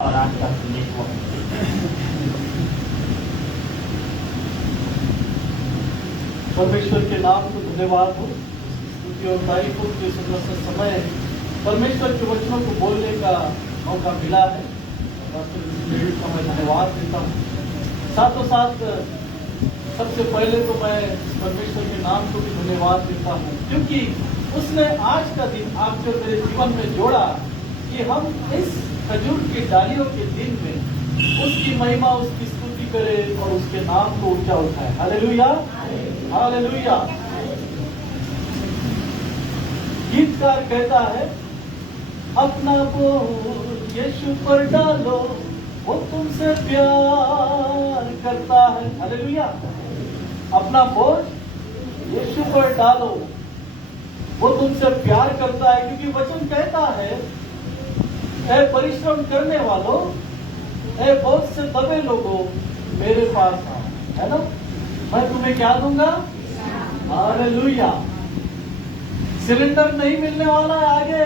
और आज का संदेश हो। परमेश्वर के नाम को धन्यवाद हो, स्तुति और तारीफ हो कि सुंदर सा समय परमेश्वर के वचनों को बोलने का मौका मिला है। का मैं धन्यवाद देता हूँ। साथों साथ सबसे पहले तो मैं परमेश्वर के नाम को भी धन्यवाद देता हूँ, क्योंकि उसने आज का दिन आपके मेरे जीवन में जोड़ा कि हम इस खजूर की डालियों के दिन में उसकी महिमा, उसकी स्तुति करें और उसके नाम को ऊंचा उठाए। Hallelujah, hallelujah. गीतकार कहता है, अपना बोझ यीशु पर डालो, वो तुमसे प्यार करता है। हालेलुया। अपना बोझ यीशु पर डालो, वो तुमसे प्यार करता है, क्योंकि वचन कहता है, ऐ परिश्रम करने वालों, ऐ बोझ से दबे लोगों, मेरे पास आओ, है ना। मैं तुम्हें क्या दूंगा? हालेलुया। सिलेंडर नहीं मिलने वाला है आगे।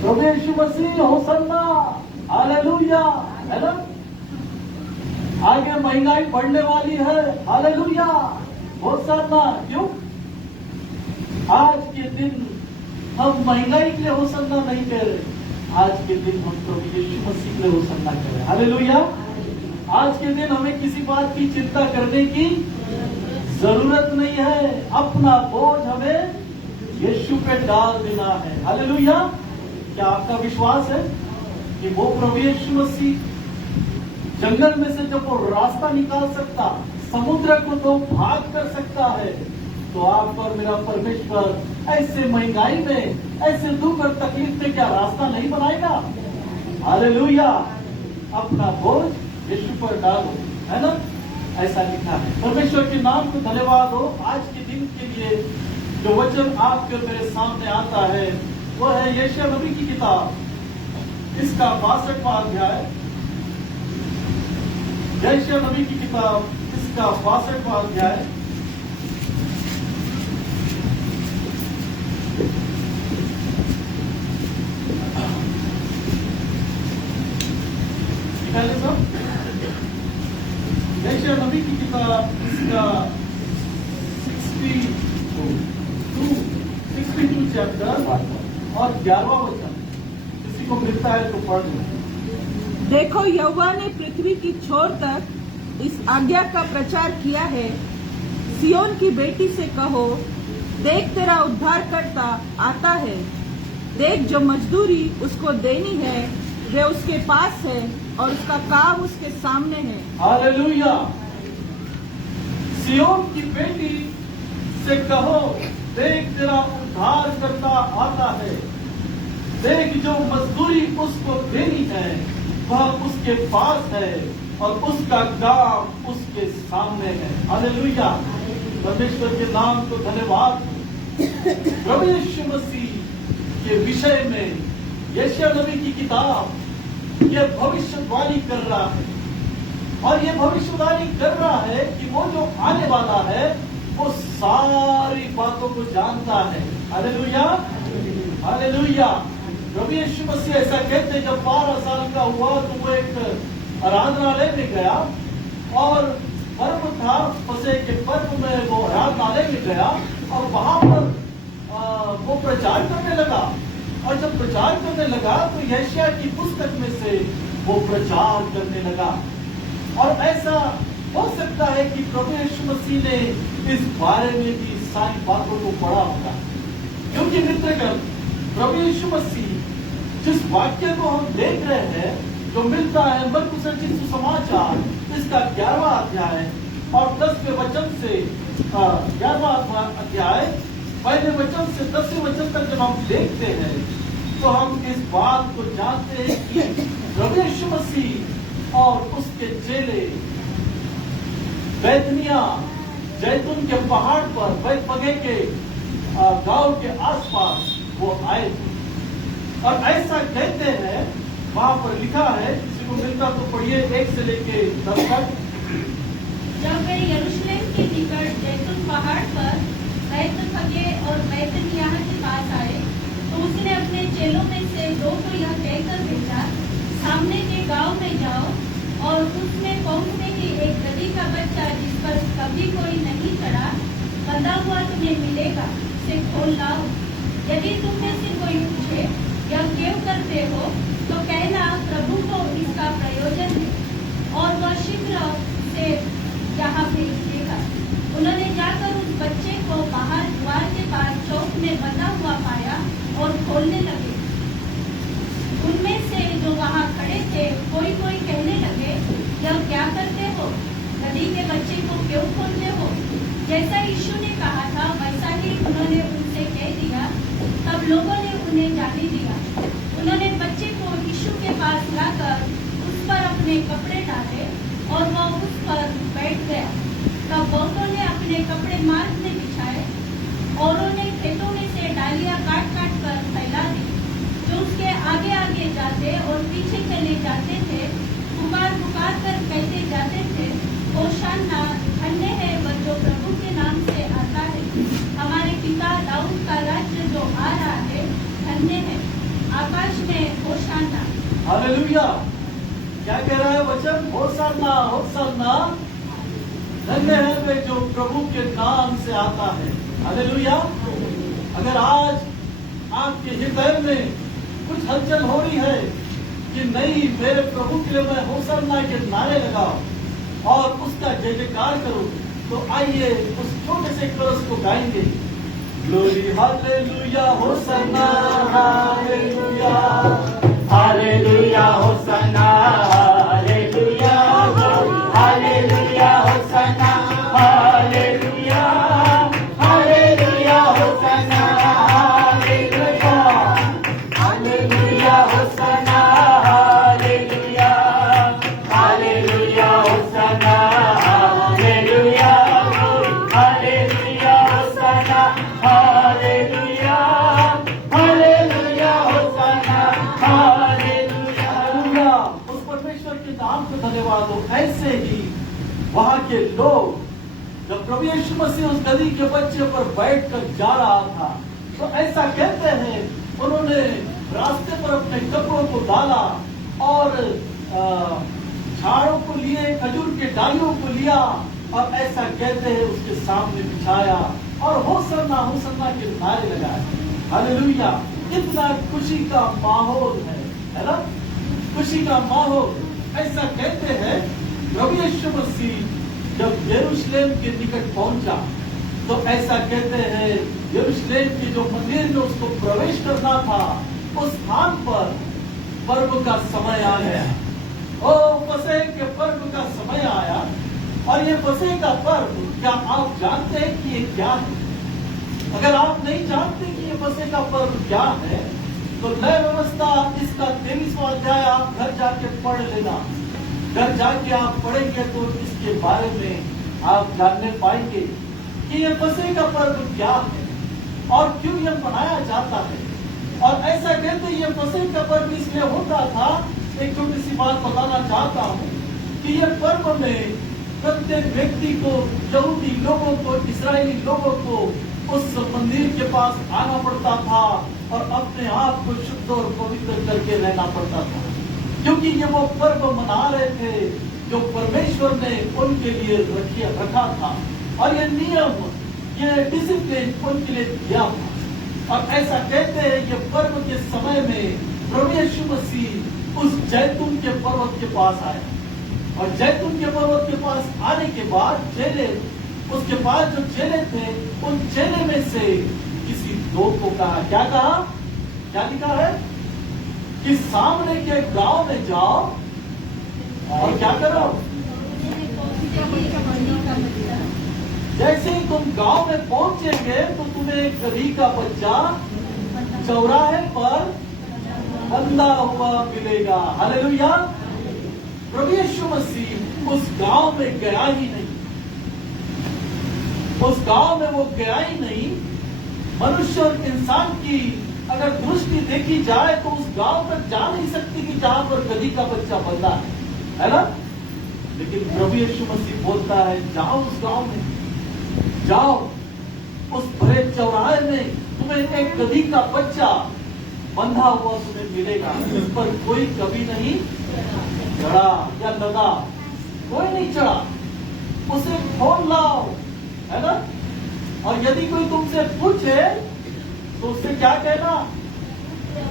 प्रभु यीशु मसीह होसन्ना, हालेलुया, है ना। आगे महंगाई बढ़ने वाली है, हालेलुया, होसन्ना। क्यों? आज के दिन हम महंगाई के लिए होसन्ना नहीं कह रहे, आज के दिन हम प्रभु यीशु मसीह के लिए होसन्ना कह रहे हैं। हालेलुया। आज के दिन हमें किसी बात की चिंता करने की जरूरत नहीं है। अपना बोझ हमें यीशु पे डाल देना है। हालेलुया। क्या आपका विश्वास है कि वो प्रभु यीशु मसीह जंगल में से जब वो रास्ता निकाल सकता, समुद्र को तो भाग कर सकता है, तो आप और मेरा परमेश्वर ऐसे महंगाई में, ऐसे दुख और तकलीफ में क्या रास्ता नहीं बनाएगा? हालेलुया। अपना बोझ यीशु पर डालो, है ना, ऐसा लिखा है। परमेश्वर के नाम को धन्यवाद हो। आज के दिन के लिए जो वचन आपके मेरे सामने आता है वो है यशायाह नबी की किताब, इसका 62वां अध्याय। यशायाह नबी की किताब, इसका 62वां अध्याय। पहले सब यशायाह नबी की किताब, इसका 62 चैप्टर और 11वां वचन। किसी को मिलता है तो पढ़ लो। देखो, यहोवा ने पृथ्वी की छोर तक इस आज्ञा का प्रचार किया है, सियोन की बेटी से कहो, देख तेरा उद्धारकर्ता आता है, देख जो मजदूरी उसको देनी है वे उसके पास है और उसका काम उसके सामने है। हालेलुया। सियोन की बेटी से कहो, देख तेरा उद्धारकर्ता आता है, देख जो मजदूरी उसको देनी है वह उसके पास है और उसका काम उसके सामने है। हालेलुया। परमेश्वर के नाम को धन्यवाद। प्रभु यीशु मसीह के विषय में यशायाह नबी की किताब ये भविष्यवाणी कर रहा है, और ये भविष्यवाणी कर रहा है कि वो जो आने वाला है वो सारी बातों को जानता है। Hallelujah, hallelujah. प्रभु यीशु मसीह ऐसा कहते हैं, जब 12 साल का हुआ तो वो एक आराधनालय में गया और पर्व था, फसह के पर्व में वो आराधनालय में गया और वहां पर वो प्रचार करने लगा। और जब प्रचार करने लगा तो यशायाह की पुस्तक में से वो प्रचार करने लगा। और ऐसा हो सकता है कि प्रभु यीशु मसीह ने इस बारे में भी सारी बातों को पढ़ा होगा, क्योंकि मित्रगण, प्रभु यीशु मसीह जिस वाक्य को हम देख रहे हैं जो मिलता है मरकुस रचित सुसमाचार, इसका 11वां अध्याय और 10वें वचन से 11वां अध्याय पहले वचन से 10वें वचन तक जब हम देखते हैं तो हम इस बात को जानते हैं कि प्रभु यीशु मसीह और उसके चेले बैतनिया, जैतून के पहाड़ पर, बैतफगे के गांव के आसपास वो आए थे। और ऐसा कहते हैं, वहां पर लिखा है, किसी को मिलता तो पढ़िए 1 से लेके 10 तक। जब वे यरूशलेम के निकट जैतून पहाड़ पर बैतफगे और बैतनियाह के पास आए तो उसने अपने चेलों में से 2 को यह कहकर भेजा, और उसमें पहुंचते ही एक गधी का बच्चा जिस पर कभी कोई नहीं चढ़ा बंधा हुआ तुम्हें मिलेगा, उसे खोल लाओ। यदि तुम में से कोई पूछे यह क्यों करते हो तो कहना प्रभु को इसका प्रयोजन है और वह शीघ्र से यहाँ भेज देगा। उन्होंने जाकर उस बच्चे को बाहर द्वार के पास चौक में बंधा हुआ पाया और खोलने लगे। उनमें से जो वहाँ खड़े थे कोई कोई कहने लगे, यह क्या करते हो? गधी के बच्चे को क्यों खोलते हो? जैसा यीशु ने कहा था वैसा ही उन्होंने उनसे कह दिया। तब लोगों ने उन्हें जाने दिया। उन्होंने बच्चे को यीशु के पास लाकर उस पर अपने कपड़े डाले और वह उस पर बैठ गया। तब बहुतों ने अपने कपड़े मार्ग में बिछाए, औरों ने खेतों में से डालियां काट काट कर फैला दी। जो उसके आगे आगे जाते और पीछे चले जाते थे पुकार पुकार कर कहते जाते थे, होशाना, धन्य है वह जो प्रभु के नाम से आता है। हमारे पिता दाऊद का राज्य जो आ रहा है धन्य है। आकाश में होशाना। हालेलुया। क्या कह रहा है वचन? होशाना, होशाना, धन्य है वे जो प्रभु के नाम से आता है। हालेलुया। अगर आज आपके हृदय में कुछ हलचल हो रही है कि नहीं, मेरे प्रभु के लिए मैं होशाना के नारे लगाऊं और उसका जय जयकार करूं, तो आइए उस छोटे से कोरस को गाएंगे। Glory hallelujah, hosanna, hallelujah, hallelujah, hosanna, hallelujah, hallelujah, hosanna, hallelujah, hallelujah, hosanna, hallelujah, hallelujah, hosanna, hallelujah, hallelujah, hosanna, hallelujah, hallelujah, hosanna, hallelujah, hallelujah, hosanna, hallelujah. उस परमेश्वर के नाम को धन्यवाद हो। ऐसे ही वहां के लोग, जब प्रभु यीशु मसीह उस गधी के बच्चे पर बैठकर जा रहा था, तो ऐसा कहते हैं उन्होंने रास्ते पर अपने कपड़ों को डाला और झाड़ों को लिए, खजूर के डालियों को लिया और ऐसा कहते हैं उसके सामने बिछाया और होशाना, होशाना के नारे लगाए। हालेलुया। इतना खुशी का माहौल है ना? खुशी का माहौल। ऐसा कहते हैं प्रभु यीशु मसीह जब यरूशलेम के निकट पहुंचा, तो ऐसा कहते हैं यरूशलेम के जो मंदिर में उसको प्रवेश करना था, उस स्थान पर पर्व का समय आ गया। ओ फसह के पर्व का समय आया। और ये फसह का पर्व, क्या आप जानते हैं कि ये क्या है? अगर आप नहीं जानते कि ये फसह का पर्व क्या है, तो नई व्यवस्था इसका 23वां अध्याय आप घर जाके पढ़ लेना। घर जाके आप पढ़ेंगे तो इसके बारे में आप जानने पाएंगे कि ये फसह का पर्व क्या है और क्यों ये मनाया जाता है। और ऐसा कहते ये फसह का पर्व इसलिए होता था। एक छोटी सी बात बताना चाहता हूँ कि ये पर्व में प्रत्येक व्यक्ति को, यहूदी लोगों को, इस्राएली लोगों को उस मंदिर के पास आना पड़ता था और अपने आप को शुद्ध और पवित्र करके रहना पड़ता था, क्योंकि ये वो पर्व मना रहे थे जो परमेश्वर ने उनके लिए रखा था। और ये नियम, ये डिसिप्लिन उनके लिए दिया था। और ऐसा कहते हैं ये पर्व के समय में प्रभु यीशु मसीह उस जैतून के पर्वत के पास आए। और जैतून के पर्वत के पास आने के बाद चेले, उसके पास जो चेले थे, उन चेले में से किसी दो को कहा, क्या कहा? क्या लिखा है कि सामने के गांव में जाओ और क्या करो? जैसे ही तुम गांव में पहुंचेंगे तो तुम्हें एक गधी का बच्चा चौराहे पर बंधा हुआ मिलेगा। हालेलुया। प्रभु यीशु मसीह उस गांव में गया ही नहीं। उस गांव में वो गया ही नहीं। मनुष्य और इंसान की अगर दृष्टि देखी जाए तो उस गांव तक जा नहीं सकती कि जहां पर गधी का बच्चा बंधा है ना? लेकिन प्रभु यीशु मसीह बोलता है, जाओ उस गांव में, जाओ उस भरे चौराहे में, तुम्हें एक गधी का बच्चा बंधा हुआ तुम्हें मिलेगा, इस पर कोई कभी नहीं चढ़ा या लदा, कोई नहीं चढ़ा, उसे खोल लाओ, है ना। और यदि कोई तुमसे पूछे तो उससे क्या कहना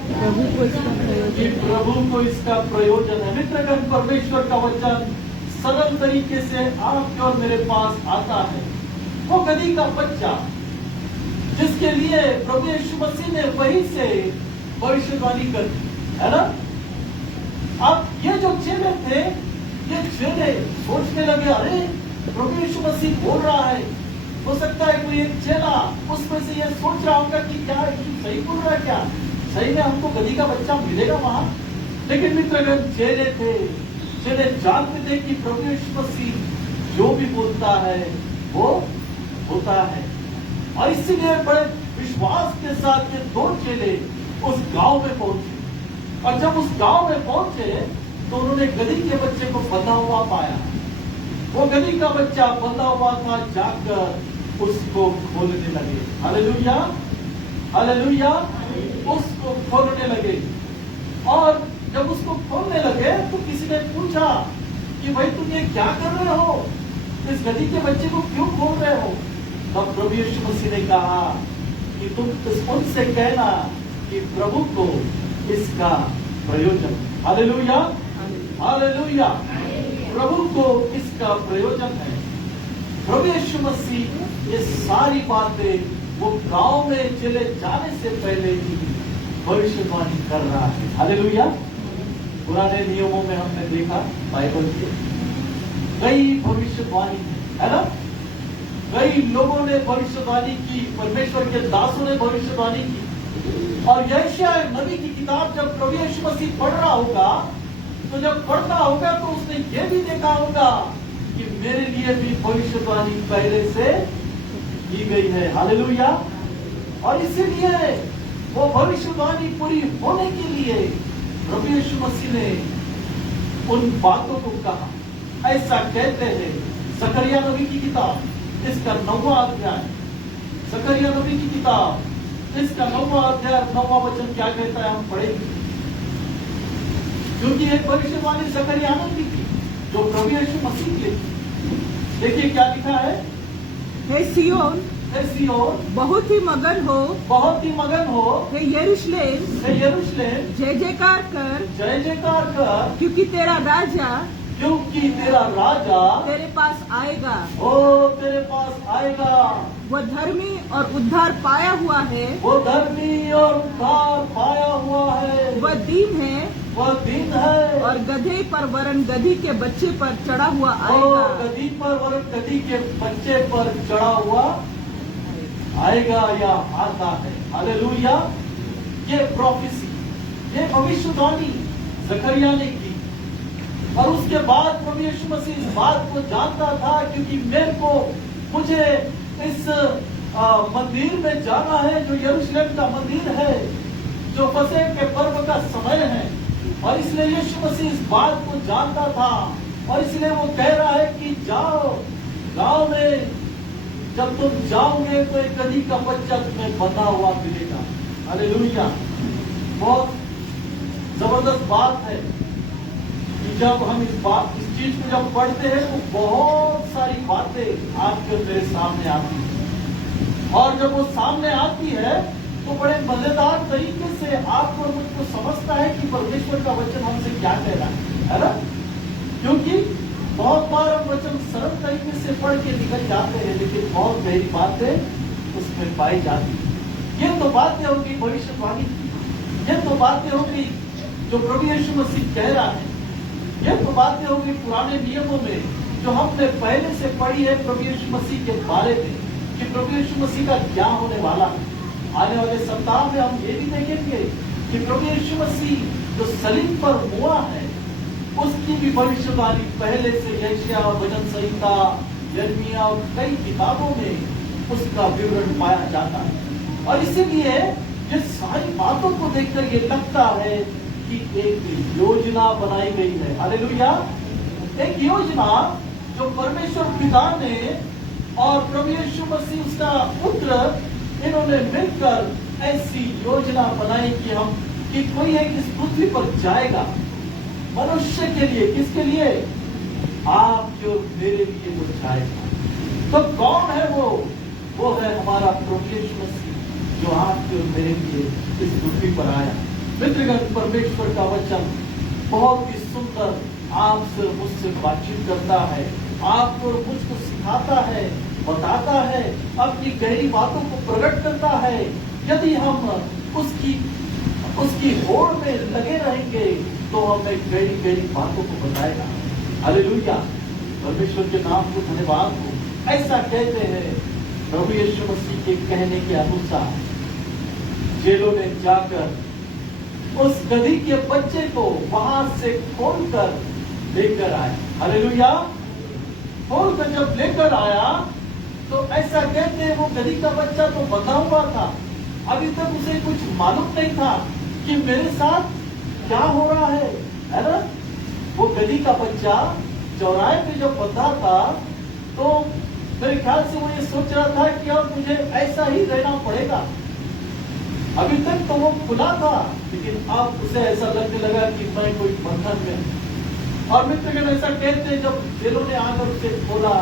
प्रभु को इसका प्रयोजन कि प्रभु को इसका प्रयोजन है। मित्रगण, परमेश्वर का वचन सरल तरीके से आपके और मेरे पास आता है। वो गधी का बच्चा जिसके लिए प्रभु यीशु मसीह ने वही से भविष्यवाणी कर दी, है ना। अब ये जो चेले थे, ये चेले सोचने लगे, अरे प्रभु यीशु मसीह बोल रहा है। हो सकता है कोई एक चेला उसमें से ये सोच रहा होगा कि क्या यीशु सही बोल रहा है, क्या सही में हमको गधी का बच्चा मिलेगा वहां। लेकिन मित्रगण, चेले थे, चेले जानते थे कि प्रभु यीशु मसीह जो भी बोलता है वो होता है। और इसीलिए बड़े विश्वास के साथ ये दो चेले उस गांव में पहुंचे। और जब उस गांव में पहुंचे तो उन्होंने गधी के बच्चे को बंधा हुआ पाया। वो गधी का बच्चा बंधा हुआ था, जाकर उसको खोलने लगे। हालेलुया, हालेलुया, उसको खोलने लगे। और जब उसको खोलने लगे तो किसी ने पूछा कि भाई तुम ये क्या कर रहे हो, इस गधी के बच्चे को क्यों खोल रहे हो। तब प्रभु यीशु मसीह ने कहा कि तुम उनसे कहना कि प्रभु को इसका प्रयोजन, हालेलुया, हालेलुया, प्रभु को इसका प्रयोजन है। प्रभु यीशु मसीह ये सारी बातें वो गांव में चले जाने से पहले ही भविष्यवाणी कर रहा है। हालेलुया। पुराने नियमों में हमने देखा बाइबल के कई भविष्यवाणी है ना, कई लोगों ने भविष्यवाणी की, परमेश्वर के दासों ने भविष्यवाणी की। और यशायाह नबी की किताब जब प्रभु यीशु मसीह पढ़ रहा होगा, तो जब पढ़ता होगा तो उसने ये भी देखा होगा कि मेरे लिए भी भविष्यवाणी पहले से की गई है। हालेलुया। और इसीलिए वो भविष्यवाणी पूरी होने के लिए प्रभु यीशु मसीह ने उन बातों को कहा। ऐसा कहते हैं जकरिया नबी की किताब, इसका 9वां अध्याय, जकरिया नबी की किताब इसका 9वां अध्याय 9वां वचन क्या कहता है, हम पढ़ेंगे। क्योंकि एक भविष्यवाणी जकरिया नबी की जो प्रभु यीशु मसीह की थी। देखिए क्या लिखा है, हे सियोन, हे सियोन बहुत ही मगन हो, बहुत ही मगन हो, हे यरूशलेम, हे यरूशलेम जय जयकार कर, जय जयकार कर, क्योंकि तेरा राजा क्योंकि तेरा राजा तेरे पास आएगा। ओ तेरे पास आएगा। वह धर्मी और उद्धार पाया हुआ है, वो धर्मी और उद्धार पाया हुआ है, वह दीन है वह दीन है और गधे पर वरन गधी के बच्चे पर चढ़ा हुआ वो आएगा। गधी पर वरन गधी के बच्चे पर चढ़ा हुआ आएगा या आता है। हालेलुया। ये प्रोफेसी, ये भविष्यवाणी जकरिया ने की। और उसके बाद प्रभु यीशु मसीह इस बात को जानता था, क्योंकि मुझे इस मंदिर में जाना है जो यरूशलेम का मंदिर है, जो फसह के पर्व का समय है। और इसलिए यीशु मसीह इस बात को जानता था, और इसलिए वो कह रहा है कि जाओ गांव में, जब तुम जाओगे तो एक गधी का बच्चा तुम्हें बंधा हुआ मिलेगा। हालेलुया। बहुत जबरदस्त बात है कि जब हम इस चीज को जब पढ़ते हैं तो बहुत सारी बातें आपके मेरे सामने आती है। और जब वो सामने आती है तो बड़े मजेदार तरीके से आपको और मुझको समझता है कि परमेश्वर का वचन हमसे क्या कह रहा है ना। क्योंकि बहुत बार हम वचन सरल तरीके से पढ़ के निकल जाते हैं, लेकिन बहुत गहरी बातें उसमें पाई जाती है। ये तो बातें होगी भविष्यवाणी की, ये तो बातें होगी जो प्रभु यीशु मसीह कह रहा है, ये तो बातें होगी पुराने नियमों में जो हमने पहले से पढ़ी है प्रभु यीशु मसीह के बारे में, कि प्रभु यीशु मसीह का क्या होने वाला है। आने वाले सप्ताह में हम ये भी देखेंगे कि प्रभु यीशु मसीह जो सलीब पर हुआ है उसकी भी भविष्यवाणी पहले से यशायाह वचन संहिता, यिर्मयाह और कई किताबों में उसका विवरण पाया जाता है। और इसीलिए ये सारी बातों को देखकर ये लगता है कि एक योजना बनाई गई है। हालेलुया। एक योजना जो परमेश्वर पिता ने और प्रभु यीशु मसीह उसका पुत्र, इन्होंने मिलकर ऐसी योजना बनाई कि हम कि कोई एक इस पृथ्वी पर जाएगा मनुष्य के लिए, किसके लिए? आपके और मेरे लिए वो जाएगा। तो कौन है वो? वो है हमारा प्रभु यीशु मसीह, जो आपके और मेरे लिए इस पृथ्वी पर आया। मित्रगण, परमेश्वर का वचन बहुत ही सुंदर आपसे मुझसे बातचीत करता है, आपको और मुझको सिखाता है, बताता है, अपनी गहरी बातों को प्रकट करता है। यदि हम उसकी होड़ में लगे रहेंगे तो हमें गहरी गहरी बातों को बताएगा। हालेलुया, परमेश्वर के नाम को धन्यवाद हो। ऐसा कहते हैं प्रभु यीशु मसीह के कहने के अनुसार जेलों में जाकर उस गधी के बच्चे को वहां से खोलकर लेकर आए। हालेलुया, खोलकर जब लेकर आया तो ऐसा कहते हैं वो गधी का बच्चा तो बंधा हुआ था। अभी तक उसे कुछ मालूम नहीं था कि मेरे साथ क्या हो रहा है ना। वो गधी का बच्चा चौराहे पे जब बंधा था तो मेरे ख्याल से वो ये सोच रहा था कि अब मुझे ऐसा ही रहना पड़ेगा। अभी तक तो वो खुला था, लेकिन अब उसे ऐसा लगने लगा कि मैं कोई बंधन में। और मित्रगण, ऐसा कहते हैं जब जेलों ने आकर उसे खोला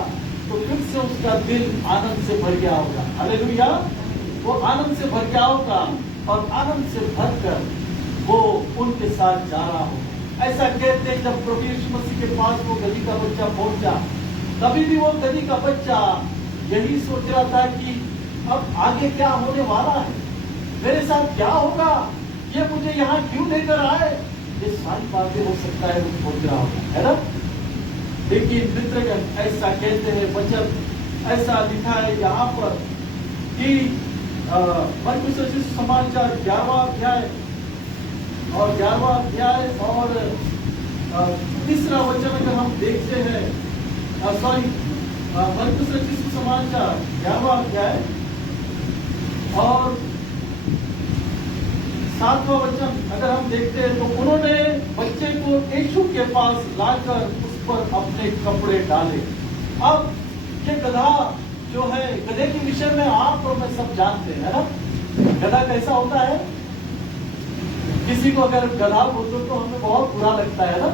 तो फिर से उसका दिल आनंद से भर गया होगा। हालेलुया, वो आनंद से भर गया होगा और आनंद से भरकर वो उनके साथ जा रहा हो। ऐसा कहते हैं जब प्रभु यीशु मसीह के पास वो गधी का बच्चा पहुंचा, तभी भी वो गधी का बच्चा यही सोच रहा था कि अब आगे क्या होने वाला है, मेरे साथ क्या होगा, ये मुझे यहाँ क्यों लेकर आए। ये सारी बातें हो सकता है वो सोच रहा होगा, है ना। लेकिन मित्रगण, ऐसा कहते हैं वचन, ऐसा लिखा है यहाँ पर कि मरकुस रचित समाचार 11वां अध्याय और 11वां अध्याय और 3रा वचन अगर हम देखते हैं, मरकुस रचित समाचार 11वां अध्याय और 7वां वचन अगर हम देखते हैं तो उन्होंने बच्चे को यीशु के पास लाकर उस पर अपने कपड़े डाले। अब ये गधा जो है, गधे के विषय में आप और मैं सब जानते हैं ना। गधा कैसा होता है? किसी को अगर गधा बोलते तो हमें बहुत बुरा लगता है ना।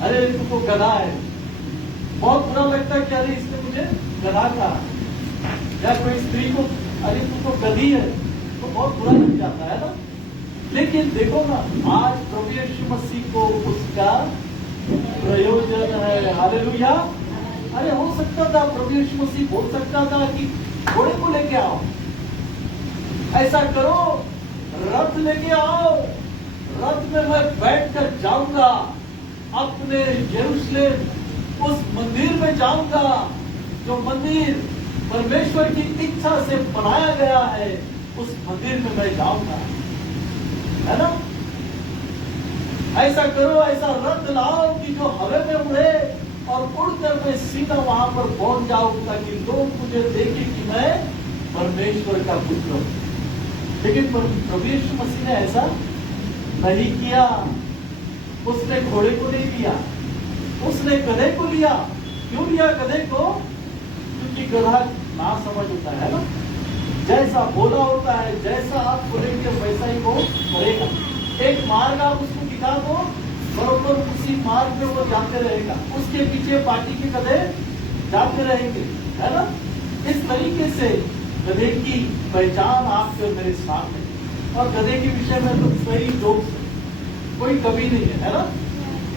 अरे तू तो गधा है, बहुत बुरा लगता है कि अरे इसने मुझे गधा कहा। या कोई स्त्री को अरे तू तो गधी है तो बहुत बुरा लग जाता है ना। लेकिन देखो ना, आज प्रभु यीशु मसीह को उसका प्रयोजन है। हालेलुया। अरे हो सकता था प्रभु यीशु मसीह बोल सकता था कि घोड़े को लेके आओ, ऐसा करो, रथ लेके आओ, रथ में मैं बैठकर जाऊंगा, अपने यरूशलेम उस मंदिर में जाऊंगा जो मंदिर परमेश्वर की इच्छा से बनाया गया है, उस मंदिर में मैं जाऊंगा, है ना। ऐसा करो, ऐसा रथ लाओ कि जो हवा में उड़े और उड़कर मैं सीधा वहां पर पहुंच जाऊं ताकि लोग मुझे देखें कि मैं परमेश्वर का पुत्र हूं। लेकिन प्रभु यीशु मसीह ने ऐसा नहीं किया। उसने घोड़े को नहीं लिया, उसने गधे को लिया। क्यों लिया गधे को? क्योंकि गधा ना समझ होता है ना, जैसा बोला होता है, जैसा आप बोलेंगे वैसा ही वो करेगा। एक मार्ग आप उसको दिखा दो, बरोबर उसी मार्ग में वो जाते रहेगा, उसके पीछे पार्टी के गधे जाते रहेंगे, है ना। इस तरीके से गधे की पहचान आपके और मेरे सामने। और गधे के विषय में तो सही जोक्स कोई कभी नहीं है ना।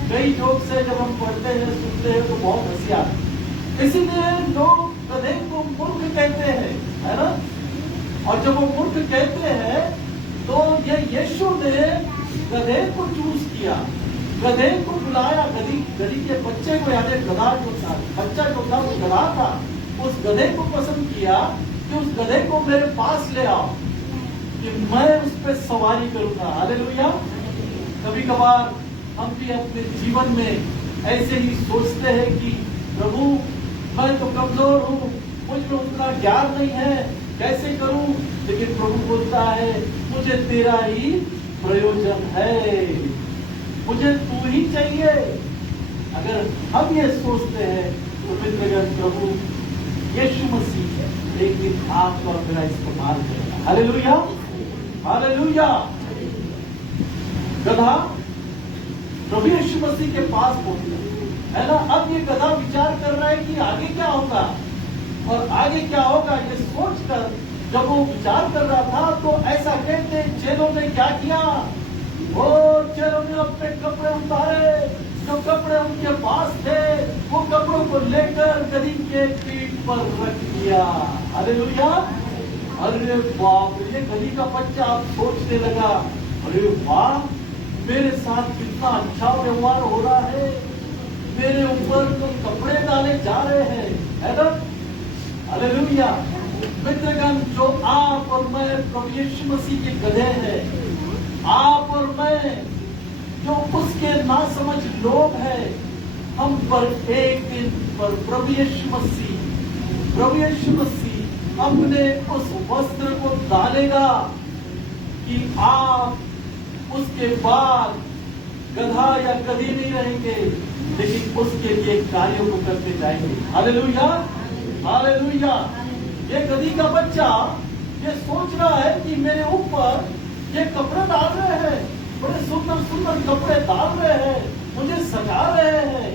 कई जोक्स है जब हम पढ़ते हैं, सुनते हैं तो बहुत हंसी आती है। इसीलिए लोग गधे को मूर्ख कहते हैं, है ना। और जब वो मूर्ख कहते हैं तो ये यीशु ने गधे को चूज किया, गधे को बुलाया, गधी के बच्चे को, यानी गधा जो था, बच्चा जो था वो गधा था, उस गधे को पसंद किया कि उस गधे को मेरे पास ले आओ कि मैं उस पर सवारी करूंगा। हालेलुया। कभी कभार हम भी अपने जीवन में ऐसे ही सोचते हैं कि प्रभु मैं तो कमजोर हूँ, मुझ में उतना ज्ञान नहीं है, कैसे करूं। लेकिन प्रभु बोलता है मुझे तेरा ही प्रयोजन है, मुझे तू ही चाहिए। अगर हम ये सोचते हैं तो मित्रगण, प्रभु यीशु मसीह एक दिन आपका और मेरा इस्तेमाल करेगा। Hallelujah, hallelujah. गधा प्रभु यीशु मसीह के पास पहुंचा, है ना। अब ये गधा विचार कर रहा है कि आगे क्या होगा, और आगे क्या होगा ये सोचकर जब वो विचार कर रहा था तो ऐसा कहते चेलों ने क्या किया, वो चेलों ने अपने कपड़े उतारे, जो कपड़े उनके पास थे वो कपड़ों को लेकर गधी के पीठ पर रख दिया। हालेलुया। अरे बाप रे, ये गधी का बच्चा अब सोचने लगा, अरे वाह, मेरे साथ कितना अच्छा व्यवहार हो रहा है, मेरे ऊपर तो कपड़े डाले जा रहे हैं, है ना। हालेलुया। मित्रगण, जो आप और मैं प्रभु यीशु मसीह के गधे हैं, आप और मैं जो उसके नासमझ लोग हैं, हम पर एक दिन पर प्रभु यीशु मसीह अपने उस वस्त्र को डालेगा कि आप उसके बाद गधा या गधी नहीं रहेंगे, लेकिन उसके लिए कार्यों को करते जाएंगे। Hallelujah, hallelujah. ये गधी का बच्चा ये सोच रहा है कि मेरे ऊपर ये कपड़े डाल रहे हैं, बड़े सुंदर सुंदर कपड़े डाल रहे हैं, मुझे सजा रहे हैं।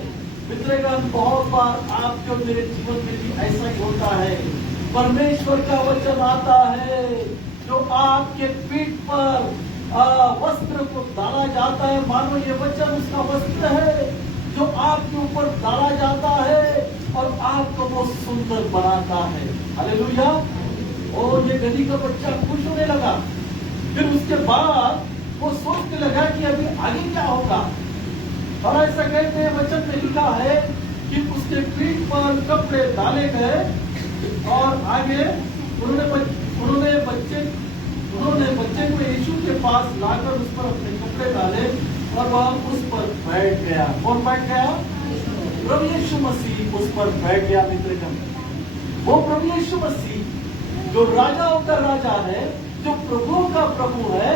मित्रगण, बहुत बार आपके और मेरे जीवन में भी ऐसा ही होता है। परमेश्वर का वचन आता है, जो आपके पीठ पर वस्त्र को डाला जाता है, मानो ये वचन उसका वस्त्र है जो आपके ऊपर डाला जाता है और आपको वो सुंदर बनाता है। हालेलुया। और ये गधी का बच्चा खुश होने लगा। फिर उसके बाद वो सोचने लगा कि अभी आगे क्या होगा। और ऐसा कहते हैं, वचन में लिखा है कि उसके पीठ पर कपड़े डाले गए और आगे उन्होंने बच्चे को यीशु के पास लाकर उस पर अपने कपड़े डाले और वह उस पर बैठ गया। कौन बैठ गया? प्रभु यीशु मसीह उस पर बैठ गया। मित्रगण, वो प्रभु यीशु मसीह जो राजाओं का राजा है, जो प्रभुओं का प्रभु है,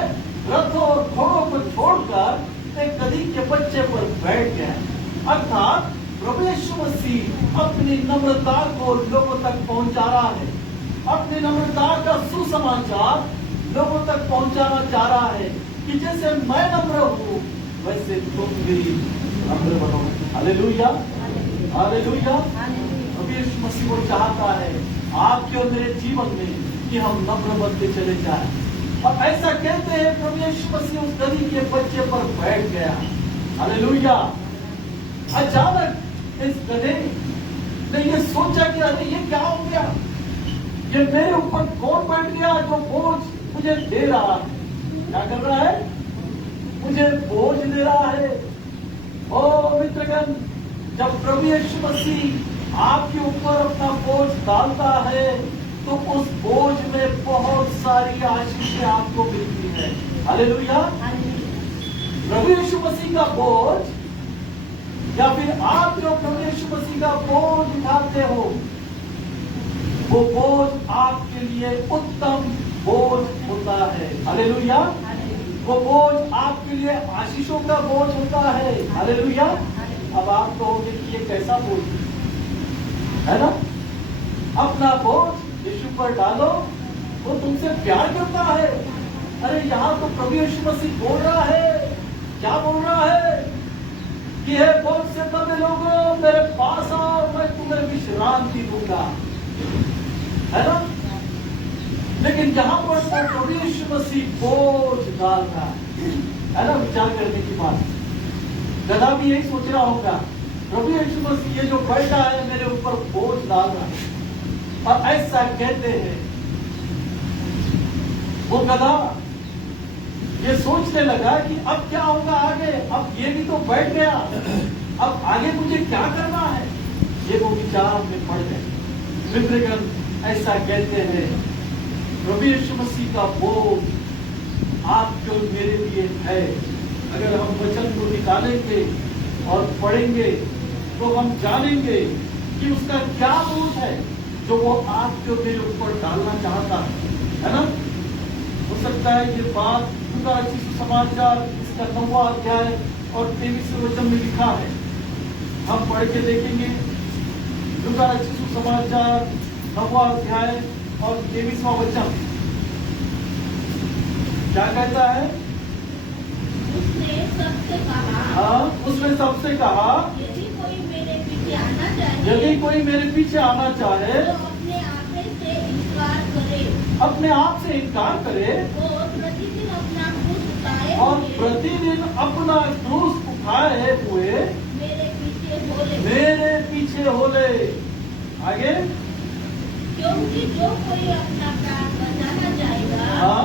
रथों और घोड़ों को छोड़कर एक गधी के बच्चे पर बैठ गया। अर्थात प्रभु यीशु मसीह अपनी नम्रता को लोगों तक पहुंचा रहा है, अपनी नम्रता का सुसमाचार लोगों तक पहुंचाना चाह रहा है कि जैसे मैं नम्र हूँ वैसे तुम भी नम्र बनो। Hallelujah, hallelujah. प्रभु यीशु मसीह को चाहता है आपके और मेरे जीवन में कि हम नम्र बनते चले जाएं। और ऐसा कहते हैं प्रभु यीशु मसीह उस गधी के बच्चे पर बैठ गया। हालेलुया। अचानक इस गधे ने ये सोचा कि अरे ये क्या हो गया, ये मेरे ऊपर कौन बैठ गया जो बोझ मुझे दे रहा है। क्या कर रहा है? मुझे बोझ दे रहा है। ओ मित्रगण, जब प्रभु यीशु मसीह आपके ऊपर अपना बोझ डालता है तो उस बोझ में बहुत सारी आशीषें आपको मिलती है। हालेलुया। प्रभु यीशु मसीह का बोझ, या फिर आप जो प्रभु यीशु मसीह का बोझ उठाते हो, वो बोझ आपके लिए उत्तम बोझ होता है। हालेलुया। वो बोझ आपके लिए आशीषों का बोझ होता है। हालेलुया। अब आप कहोगे कि ये कैसा बोझ है ना? अपना बोझ यीशु पर डालो, वो तुमसे प्यार करता है। अरे यहाँ तो प्रभु यीशु मसीह बोल रहा है, क्या बोल रहा है कि हे बोझ से दबे लोगों, मेरे पास आओ, मैं तुम्हें विश्रांति दूंगा, है ना। लेकिन यहाँ पर तो प्रभु यीशु मसीह बोझ डाल रहा है ना। विचार करने की बात, गधा भी यही सोच रहा होगा, प्रभु यीशु मसीह ये जो बैठा है मेरे ऊपर बोझ डाल रहा है। और ऐसा कहते हैं वो गधा ये सोचने लगा कि अब क्या होगा आगे, अब ये भी तो बैठ गया, अब आगे मुझे क्या करना है, ये वो विचार में पड़ गए। मित्रगण, ऐसा कहते हैं प्रभु यीशु मसीह का बोझ आपके और मेरे लिए है। अगर हम वचन को निकालेंगे और पढ़ेंगे तो हम जानेंगे कि उसका क्या बोझ है जो वो आपके और मेरे ऊपर डालना चाहता है ना। हो सकता है ये बात लूका रचित सुसमाचार इसका 9वां अध्याय और 23वें वचन में लिखा है। हम पढ़ के देखेंगे। लूका रचित सुसमाचार 9वां अध्याय और 23वां वचन क्या कहता है? उसने सबसे कहा, हाँ, उसने सबसे कहा, यदि कोई मेरे पीछे आना चाहे, यदि कोई मेरे पीछे आना चाहे तो अपने आप से इनकार करे अपने आप से इनकार करे और प्रतिदिन अपना क्रूस उठाए और हुए प्रतिदिन अपना क्रूस उठाए हुए मेरे पीछे बोले, मेरे पीछे हो ले। आगे, क्योंकि जो कोई अपना प्राण बचाना चाहेगा हाँ,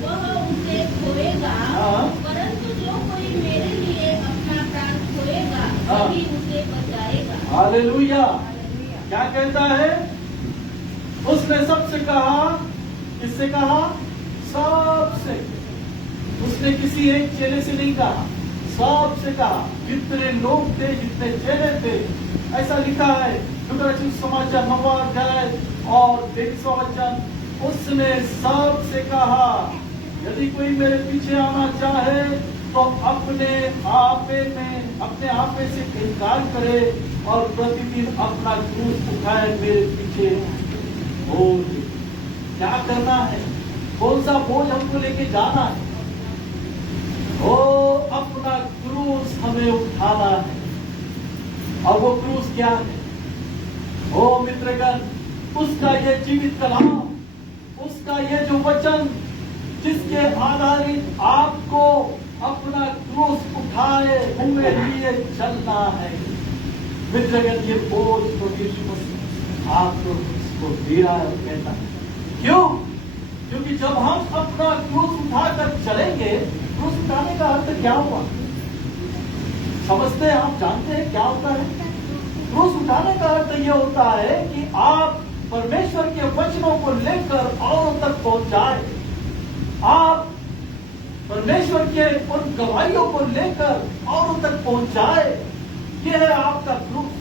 वह उसे खोएगा, हाँ। परंतु जो कोई मेरे लिए अपना प्राण खोएगा हाँ। वही उसे बचाएगा। हालेलुया। क्या कहता है? उसने सबसे कहा, किससे कहा? सबसे। उसने किसी एक चेले से नहीं कहा, सबसे कहा। जितने लोग थे, जितने चेले थे, ऐसा लिखा है लूका रचित समाचार 9वां अध्याय और 23वां वचन। उसने सबसे कहा, यदि कोई मेरे पीछे आना चाहे तो अपने आपे से इनकार करे और प्रतिदिन अपना क्रूस उठाए मेरे पीछे हो। क्या करना है? कौन सा बोझ हमको लेके जाना है? ओ, अपना क्रूस हमें उठाना है। और वो क्रूस क्या है? ओ मित्रगण, उसका ये जीवित कलाम, उसका ये जो वचन जिसके आधारित आपको अपना क्रूस उठाए हुए लिए चलना है। मित्रगण, ये बोझ तो यीशु मसीह आपको उसको दे रहा है और कहता है। क्यों? क्योंकि जब हम अपना क्रूस उठाकर चलेंगे, क्रूस उठाने का अर्थ क्या हुआ? समझते हैं? आप जानते हैं क्या होता है? क्रूस उठाने का अर्थ यह होता है कि आप परमेश्वर के वचनों को लेकर औरों तक पहुंचाए। आप परमेश्वर के उन गवाहियों को लेकर औरों तक पहुंचाए। यह है आपका क्रूस।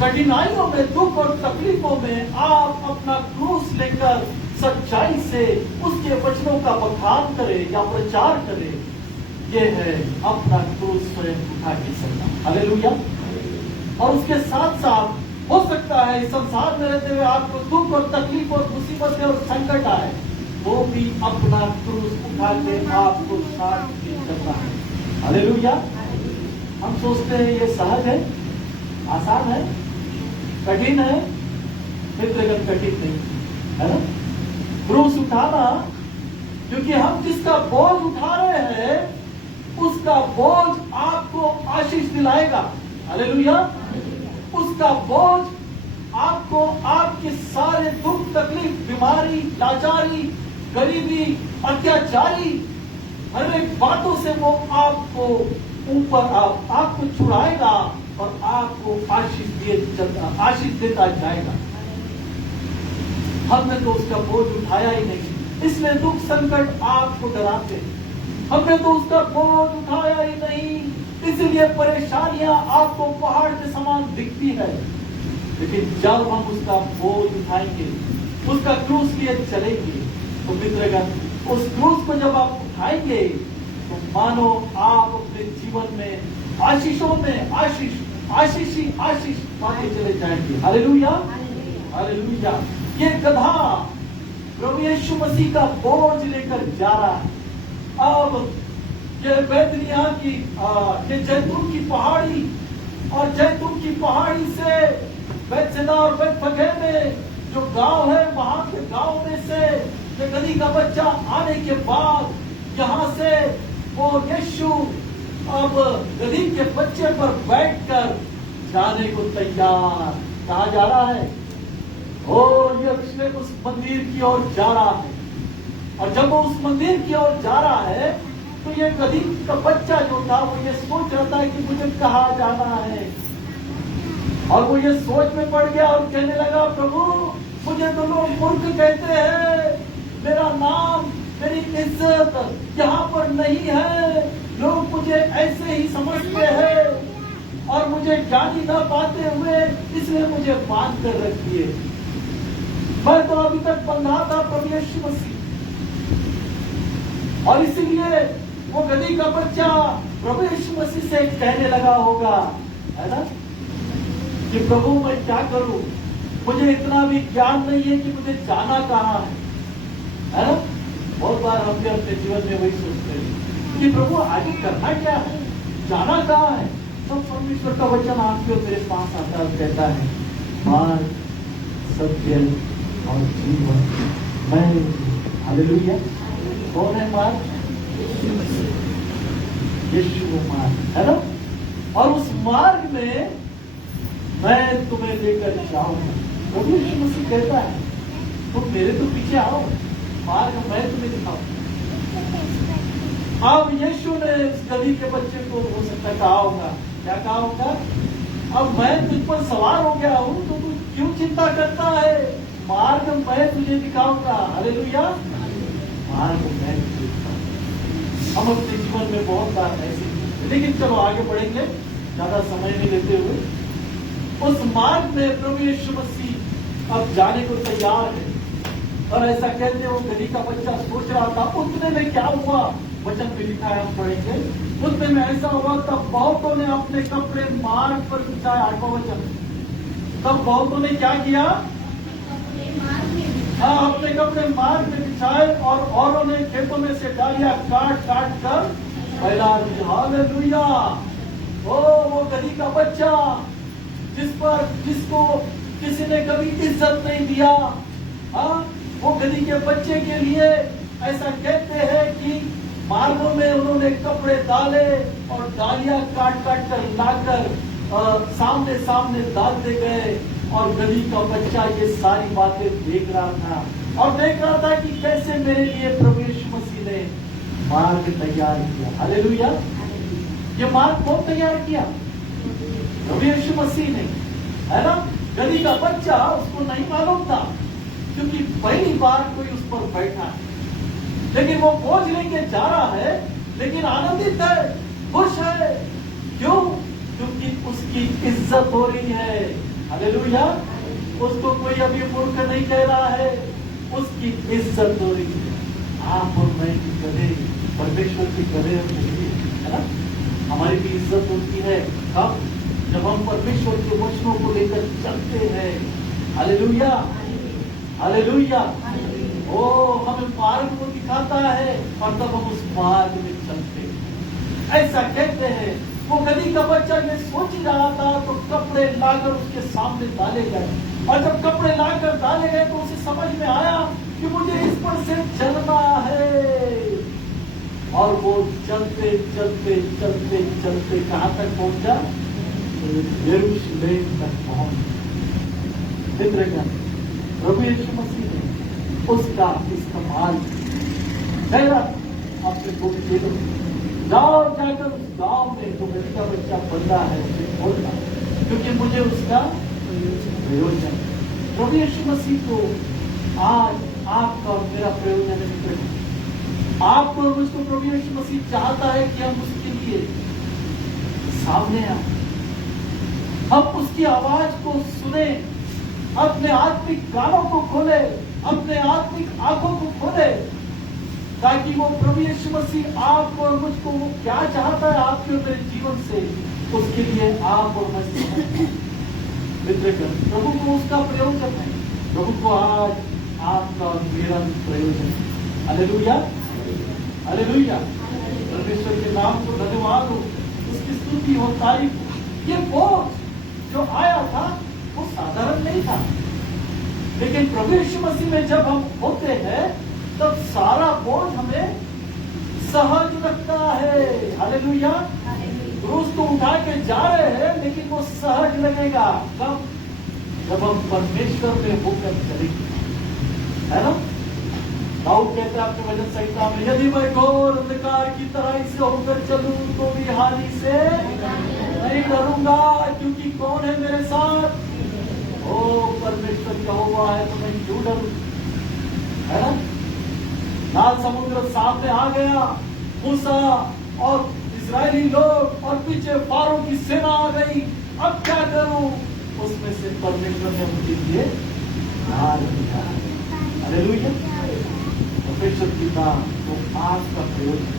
कठिनाइयों में, दुख और तकलीफों में आप अपना क्रूस लेकर सच्चाई से उसके वचनों का बखान करें या प्रचार करें। यह है अपना क्रूस स्वयं उठा के चलना। हालेलुया। और उसके साथ साथ हो सकता है इस संसार में रहते हुए आपको दुख और तकलीफ और मुसीबतें और संकट आए, वो भी अपना क्रूस उठा के आपको साथ में चलना है। हालेलुया। हम सोचते हैं ये सहज है, आसान है, कठिन है। मित्रगण, कठिन नहीं है ना क्रूस उठाना, क्योंकि हम जिसका बोझ उठा रहे हैं उसका बोझ आपको आशीष दिलाएगा। हालेलुया। उसका बोझ आपको आपके सारे दुख, तकलीफ, बीमारी, लाचारी, गरीबी, अत्याचारी, हर एक बातों से वो आपको ऊपर आपको छुड़ाएगा और आपको आशीष देता जाएगा। हमने तो उसका बोझ उठाया ही नहीं, इसलिए दुख संकट आपको डराते हैं। हमने तो उसका बोझ उठाया ही नहीं, इसलिए परेशानियां आपको पहाड़ के समान दिखती है। लेकिन जब हम उसका बोझ उठाएंगे, उसका क्रूस लिए चलेंगे, तो मित्रगण, उस क्रूस को जब आप उठाएंगे तो मानो आप अपने जीवन में आशीषों में आशीष पाते चले जाएंगे। हालेलुया। हालेलुया। ये गधा प्रभु यीशु मसीह का बोझ लेकर जा रहा है। अब ये बैतनिया की ये जैतून की पहाड़ी, और जैतून की पहाड़ी से बैतसैदा और बैतफगे में जो गांव है, वहां के गांव में से ये गधी का बच्चा आने के बाद यहाँ से वो यीशु अब गधी के बच्चे पर बैठकर जाने को तैयार। कहा जा रहा है? और ये उस मंदिर की ओर जा रहा है। और जब वो उस मंदिर की ओर जा रहा है तो ये गधी का बच्चा जो था वो ये सोच रहा था कि मुझे कहाँ जाना है। और वो ये सोच में पड़ गया और कहने लगा, प्रभु मुझे तो लोग मूर्ख कहते हैं, मेरा नाम, मेरी इज्जत यहाँ पर नहीं है, लोग मुझे ऐसे ही समझते हैं और मुझे ज्ञानी न पाते हुए इसलिए मुझे बांध कर रखिए। मैं तो अभी तक बंधा था प्रभु यीशु मसीह। और इसीलिए वो गधी का बच्चा प्रभु यीशु मसीह से कहने लगा होगा, है ना, कि प्रभु मैं क्या करूं, मुझे इतना भी ज्ञान नहीं है कि मुझे जाना कहाँ है ना। बहुत बार हम भी अपने जीवन में वही सोचते हैं, कि प्रभु आगे करना क्या है, जाना कहाँ है। तब परमेश्वर का वचन आपके और मेरे पास आता है, कहता है मार्ग, सत्य और जीवन मैं। हालेलुया। कौन है मार्ग? यीशु वो मार्ग है ना। और उस मार्ग में मैं तुम्हें लेकर जाऊंगा। प्रभु यीशु मसीह कहता है तुम मेरे तो पीछे आओ, मार्ग मैं तुम्हें दिखाऊंगा। अब यीशु ने उस गधी के बच्चे को हो सकता कहा होगा, क्या कहा होगा? अब मैं तुझ पर सवार हो गया हूं तो तू क्यों चिंता करता है, मार्ग मैं तुझे दिखाऊंगा। हालेलुया। मार्ग मैं तुझे दिखाऊंगा। हम अपने जीवन में बहुत बार ऐसे, लेकिन चलो आगे बढ़ेंगे, ज्यादा समय नहीं लेते हुए। उस मार्ग में प्रभु यीशु मसीह अब जाने को तैयार है। और ऐसा कहते वो गधी का बच्चा सोच रहा था। उतने में क्या हुआ, वचन में लिखा है, हम पढ़ेंगे। उतने में ऐसा हुआ तब बहुतों ने अपने कपड़े मार्ग पर बिछाए। 8वां वचन। तब बहुतों ने क्या किया? हाँ, अपने कपड़े मार्ग में बिछाए और औरों ने खेतों में से डालियां काट काट कर फैला दी। हालेलुया। ओ वो गधी का बच्चा जिसको किसी ने कभी इज्जत नहीं दिया, हाँ, वो गधी के बच्चे के लिए ऐसा कहते हैं कि मार्गों में उन्होंने कपड़े डाले और डालियां काट काट कर लाकर सामने सामने डालते गए। और गधी का बच्चा ये सारी बातें देख रहा था और देख रहा था कि कैसे मेरे लिए प्रभु यीशु मसीह ने मार्ग तैयार किया। हालेलुया। ये मार्ग कौन तैयार किया? प्रभु यीशु मसीह ने, है ना। गधी का बच्चा उसको नहीं मालूम था क्योंकि पहली बार कोई उस पर बैठा है, लेकिन वो बोझ लेके जा रहा है, लेकिन आनंदित है, खुश है। क्यों? क्योंकि उसकी इज्जत हो रही है। हालेलुया। उसको कोई अभी मूर्ख नहीं कह रहा है, उसकी इज्जत हो रही है। आप और मैं की करें, परमेश्वर की करें, है ना। हमारी भी इज्जत होती है कब? जब हम परमेश्वर के वचनों को लेकर चलते हैं। हालेलुया। हालेलुया। ओ हमें मार्ग को दिखाता है और तब हम उस मार्ग में चलते हैं। ऐसा कहते हैं वो गधी का बच्चा ये सोच ही रहा था तो कपड़े लाकर उसके सामने डाले गए। और जब कपड़े लाकर डाले गए तो उसे समझ में आया कि मुझे इस पर से चलना है। और वो चलते चलते चलते चलते कहां तक पहुंचा? यरूशलेम तक पहुंच। मित्रगण, प्रभु यीशु मसीह ने उसका इस्तेमाल अपने को जाओ जाकर उस गांव में जो गधी का बच्चा बंदा है उसे बोलना, क्योंकि मुझे उसका प्रयोजन। प्रभु यीशु मसीह को आज आपका और मेरा प्रयोजन है। आपको और मुझको प्रभु यीशु मसीह चाहता है कि हम उसके लिए सामने आए, हम उसकी आवाज को सुने, अपने आत्मिक कानों को खोले, अपने आत्मिक आंखों को खोले, ताकि वो प्रभु यीशु मसीह आपको और मुझको वो क्या चाहता है आपके और मेरे जीवन से, उसके लिए आप और मैं मित्रगण, प्रभु को उसका प्रयोजन है। प्रभु को आज आपका और मेरा प्रयोजन है। हालेलुया। हालेलुया। परमेश्वर के नाम को धन्यवाद हो, उसकी स्तुति हो, तारीफ हो। ये बोझ जो आया था वो साधारण नहीं था, लेकिन प्रभु यीशु मसीह में जब हम होते हैं तब सारा बोझ हमें सहज लगता है। हालेलुया। क्रूस को उठा के जा रहे हैं, लेकिन वो सहज लगेगा कब? जब हम परमेश्वर में होकर चलेंगे, है ना। दाऊद कहते हैं आपके वचन संहिता में, यदि मैं घोर अंधकार की तरह से होकर चलूं तो भी हानि से नहीं डरूंगा, क्योंकि कौन है मेरे साथ? ओ परमेश्वर यहोवा है, तो मैं क्यों डरूं, है ना। लाल समुद्र सामने आ गया, मूसा और इस्राएली लोग, और पीछे फारो की सेना आ गई। अब क्या करूं? उसमें से परमेश्वर ने मुझे लिए हार दिया। हालेलुया। परमेश्वर की बात तो आपका प्रयोजन,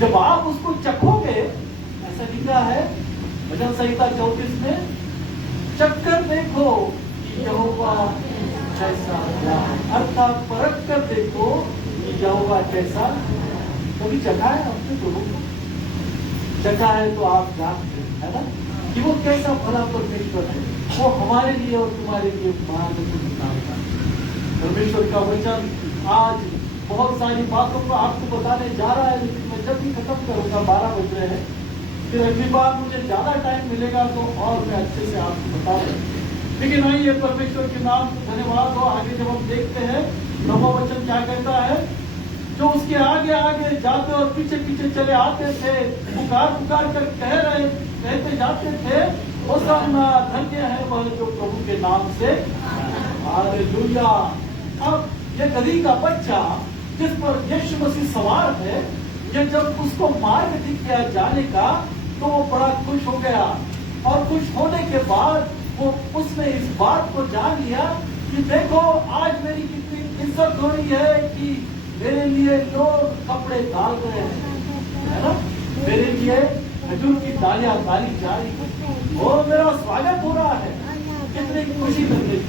जब आप उसको चखोगे, ऐसा लिखा है वचन संहिता 34 में, चक्कर देखो कि यहोवा कैसा, अर्थात परख कर देखो कि यहोवा कैसा। कभी चखा है अपने प्रभु को? चखा है तो आप जानते हैं, है ना, कि वो कैसा भला परमेश्वर है। वो हमारे लिए और तुम्हारे लिए महान निकालता है। परमेश्वर का वचन आज बहुत सारी बातों को आपको बताने जा रहा है, लेकिन मैं जब भी खत्म करूंगा 12 बज रहे हैं, फिर अगली बार मुझे ज्यादा टाइम मिलेगा तो और मैं अच्छे से आपको बता दूं। लेकिन आइए परमेश्वर के नाम धन्यवाद हो। आगे जब हम देखते हैं नवा वचन क्या कहता है, जो उसके आगे आगे जाते और पीछे पीछे चले आते थे, पुकार पुकार कर कहते जाते थे, होशाना, धन्य है वह जो प्रभु के नाम से। हालेलुया। अब ये गधी का बच्चा जिस पर यीशु मसीह सवार है, ये जब उसको मार्ग दिख गया जाने का, तो वो बड़ा खुश हो गया। और खुश होने के बाद वो उसने इस बात को जान लिया कि देखो आज मेरी कितनी इज्जत हो रही है कि मेरे लिए लोग कपड़े डाल रहे हैं, है ना, मेरे लिए खजूर की डालियां डाली जा रही है और मेरा स्वागत हो रहा है। कितनी खुशी मिल रही।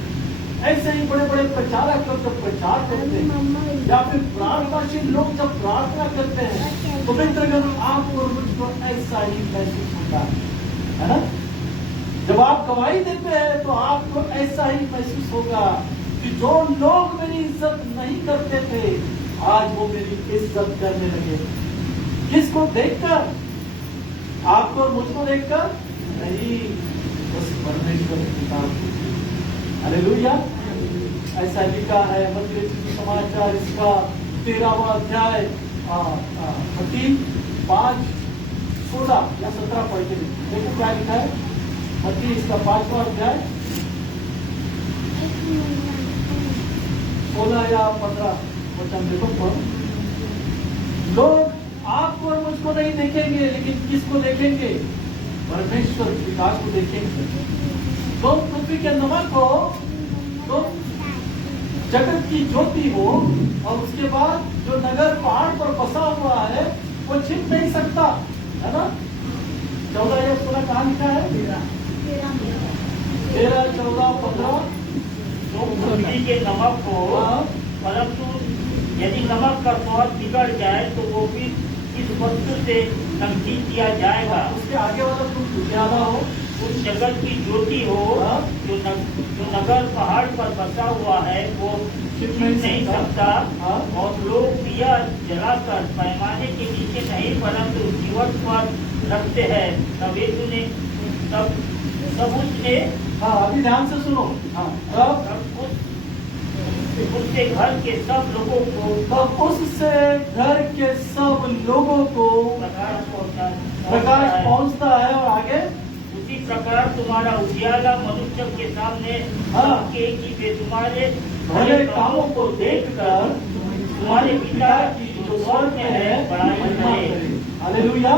ऐसे ही बड़े बड़े प्रचारक लोग जब प्रचार करते हैं या फिर प्रार्थनाशील लोग जब प्रार्थना करते हैं, तो मित्रगण आपको और मुझको ऐसा ही महसूस होता है ना। जब आप गवाही देते हैं तो आपको ऐसा ही महसूस होगा कि जो लोग मेरी इज्जत नहीं करते थे, आज वो मेरी इज्जत करने लगे। किसको देखकर? आपको और मुझको देखकर नहीं, उस परमेश्वर के पिता को। हालेलुया। ऐसा लिखा है मत्ती समाचार इसका 13वां अध्याय 5:16 या 17 पढ़ के देखो क्या लिखा है। मत्ती इसका 5वां अध्याय 16 या 15 वचन देखो। लोग आपको और मुझको नहीं देखेंगे, लेकिन किसको देखेंगे? परमेश्वर पिता को देखेंगे। तुम पृथ्वी के नमक हो, तुम जगत की ज्योति हो, और उसके बाद जो नगर पहाड़ पर बसा हुआ है वो छिप नहीं सकता, है ना। 14 या 16 कहाँ लिखा है? 13, 14, 15। तुम पृथ्वी के नमक हो, परंतु यदि नमक का स्वाद बिगड़ जाए तो वो भी इस वस्तु से नमकीन किया जाएगा। उसके आगे वाला तुम ज्यादा हो, उस जगत की ज्योति हो, जो नगर पहाड़ पर बसा हुआ है वो छिप नहीं सकता। और लोग दिया जलाकर पैमाने के नीचे नहीं परंतु जीवन पर रखते हैं। तब यीशु ने तब उसने अभी ध्यान से सुनो। उससे घर के सब लोगों को प्रकाश पहुंचता है। और आगे उसी प्रकार तुम्हारा उजियाला मनुष्य के सामने के कि वे तुम्हारे भले कामों को देखकर तुम्हारे पिता की जो स्वर्ग में है बड़ाई करे। हालेलुया।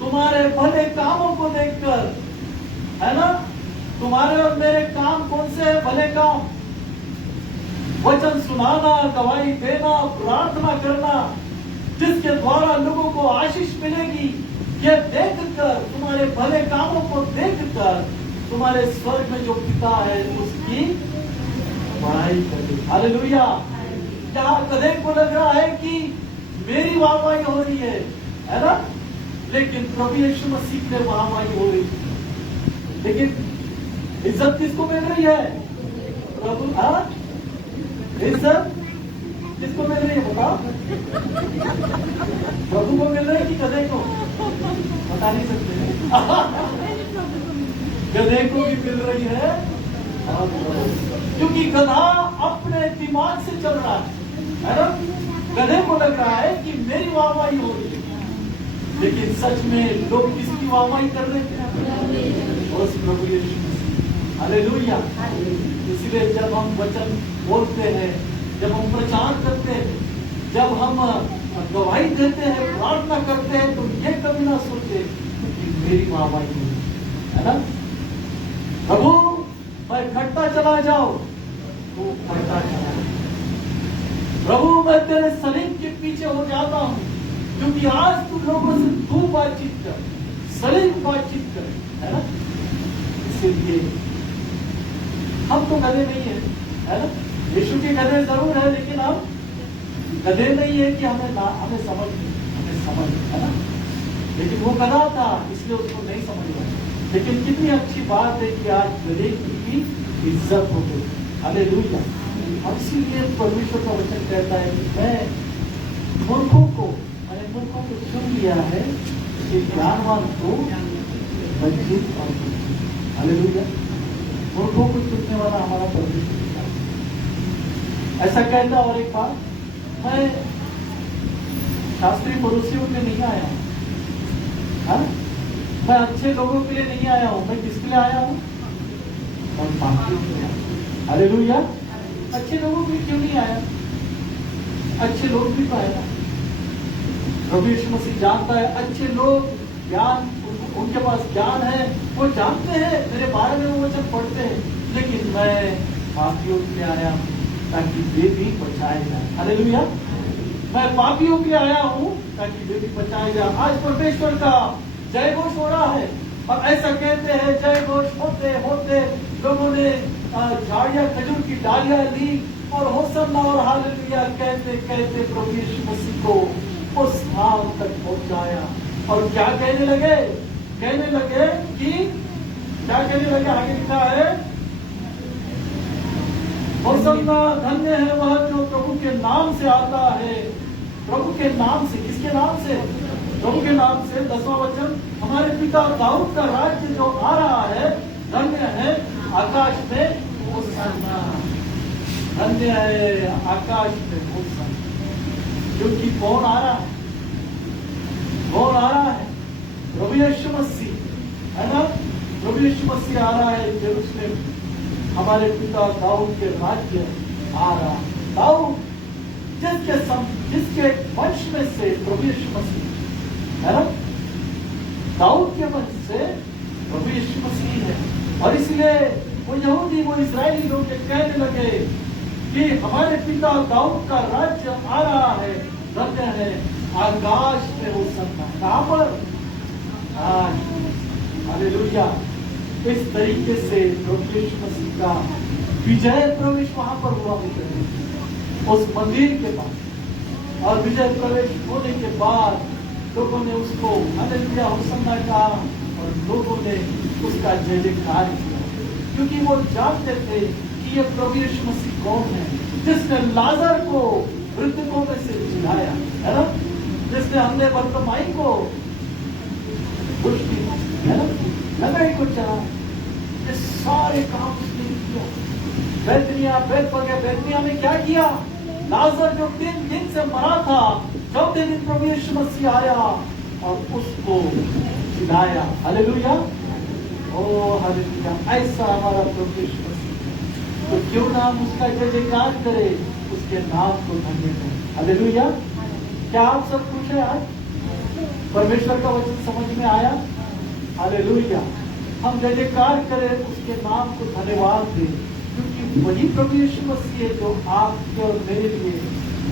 तुम्हारे भले कामों को देखकर, है ना। तुम्हारे और मेरे काम कौन से है? भले काम। वचन सुनाना, गवाही देना, प्रार्थना करना, जिसके द्वारा लोगों को आशीष मिलेगी, ये देखकर, तुम्हारे भले कामों को देखकर तुम्हारे स्वर्ग में जो पिता है उसकी बड़ाई करें। हालेलुया। यहाँ कदे को लग रहा है कि मेरी वाहवाही हो रही है ना, लेकिन प्रभु यीशु मसीह की वाहवाही हो रही है। लेकिन इज्जत किसको मिल रही है? प्रभु। इज्जत किसको मिल रही है बताओ? प्रभु को मिल रही है कि गधे को? बता नहीं सकते। गधे को भी मिल रही है, क्योंकि गधा अपने दिमाग से चल रहा है ना। गधे को लग रहा है कि मेरी वाहवाही हो रही है, लेकिन सच में लोग किसकी वाहवाही कर रहे थे? बस प्रभु यीशु मसीह। हालेलुया। इसलिए जब हम वचन बोलते हैं, जब हम प्रचार करते हैं, जब हम गवाही देते हैं, प्रार्थना करते हैं, तो ये कभी ना सोचे कि मेरी वाहवाही हो, है ना। प्रभु मैं घटता चला जाऊं तो बढ़ता चला जाऊं। प्रभु मैं तेरे सलीम के पीछे हो जाता हूं, क्योंकि आज तू लोगों से तू बातचीत कर, सलीम बातचीत कर, है ना। इसीलिए हम तो गधे नहीं है ना। यीशु के गधे जरूर है, लेकिन हम गधे नहीं है कि हमें समझ नहीं। समझ, है ना। लेकिन वो गधा था इसलिए उसको नहीं समझ में आया। लेकिन कितनी अच्छी बात है कि आज गधे की इज्जत हो गई। हालेलुया। और इसीलिए परमेश्वर का वचन कहता है कि मैंने मूर्खों को चुन लिया है कि ज्ञानवान को वंचित और हालेलुया। मूर्खों को चुनने वाला हमारा परमेश्वर ऐसा कहता। और एक बात, मैं शास्त्रीय पड़ोसियों के लिए नहीं आया हूं, हाँ? मैं अच्छे लोगों के लिए नहीं आया हूं। मैं किसके लिए आया हूं? और पापियों के लिए। हालेलुया। अच्छे लोगों के लिए क्यों नहीं आया? अच्छे लोग भी तो है ना। प्रभु यीशु मसीह जानता है अच्छे लोग ज्ञान, उनके पास ज्ञान है, वो जानते हैं, मेरे बारे में वो वचन पढ़ते हैं। लेकिन मैं पापियों के लिए आया हूं ताकि वे भी बचाए जाए। हालेलुया। मैं पापियों के लिए आया हूं ताकि वे भी बचाए जाए। आज परमेश्वर का जय घोष हो रहा है और ऐसा कहते हैं, जय घोष होते होते लोगों ने झाड़ियां, खजूर की डालियां ली और होसन्ना और हालेलुया कहते कहते प्रभु यीशु मसीह को उस स्थान तक पहुंचाया। और क्या कहने लगे? कहने लगे कि क्या कहने लगे? आगे लिखा है, होसन्ना, धन्य है वह जो प्रभु के नाम से आता है। प्रभु के नाम से, किसके नाम से? प्रभु के नाम से। 10वां वचन, हमारे पिता दाऊद का राज्य जो आ रहा है, धन्य है आकाश में होसन्ना। धन्य है आकाश में होसन्ना। क्योंकि कौन आ रहा है? कौन आ रहा है? प्रभु यीशु मसीह, है ना। प्रभु यीशु मसीह आ रहा है यरूशलेम। हमारे पिता दाऊद के राज्य आ रहा है। दाऊद जिसके वंश में से प्रभु यीशु मसीह, है ना। दाऊद के वंश से प्रभु यीशु मसीह है। और इसलिए वो यहूदी, वो इस्राएली लोग कहने लगे कि हमारे पिता दाऊद का राज्य आ रहा है, धन्य है आकाश में होसन्ना। कहां पर? आज। हालेलुया। इस तरीके से प्रभु यीशु मसीह का विजय प्रवेश वहां पर हुआ उस मंदिर के पास। और विजय प्रवेश होने के बाद लोगों ने उसको हालेलुया होसन्ना कहा और लोगों ने उसका जय जयकार किया, क्योंकि वो जानते थे कि ये प्रभु यीशु मसीह कौन है, जिसने लाजर को मृतकों में से जिलाया, है ना। जिसने हमने बर्तमाई को पुष्टि, है ना, लंगड़ी को चला। ये सारे काम उसने किया। बैतनिया में क्या किया? लाजर जो 3 दिन से मरा था, चौथे दिन प्रभु यीशु मसीह आया और उसको जिलाया। हालेलुया। ओ हालेलुया। ऐसा हमारा प्रभु यीशु मसीह, तो क्यों ना हम उसका जय जयकार करे, उसके नाम को धन्य करें। हालेलुया। क्या आप सब खुश हैं? आज परमेश्वर का वचन समझ में आया? हालेलुया। हम जय जयकार करें, उसके नाम को धन्यवाद दें, क्योंकि वही प्रभु यीशु मसीह है जो आपके और मेरे लिए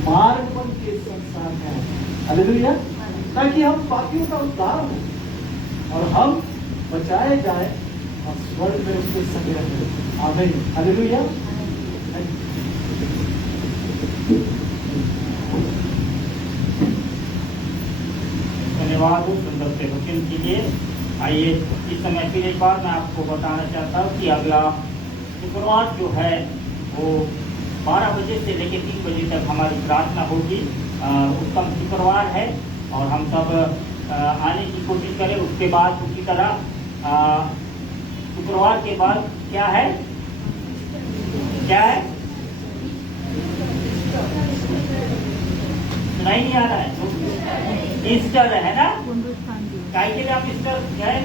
मार्ग बन के संसार में आए। हालेलुया। ताकि हम पापियों का उद्धार हो और हम बचाए जाए और स्वर्ग में उसके संग रहें। आमीन। हालेलुया। धन्यवाद उस सुंदर से वचन के लिए। आइए इस समय फिर एक बार मैं आपको बताना चाहता हूँ कि अगला शुक्रवार जो है वो 12 बजे से लेकर 3 बजे तक हमारी प्रार्थना होगी। उत्तम शुक्रवार है और हम सब आने की कोशिश करें। उसके बाद उसी तरह शुक्रवार के बाद क्या है? क्या है? नहीं आ रहा है। ईस्टर है ना। पुनरुत्थान दिवस। काय के लिए आप ईस्टर गए?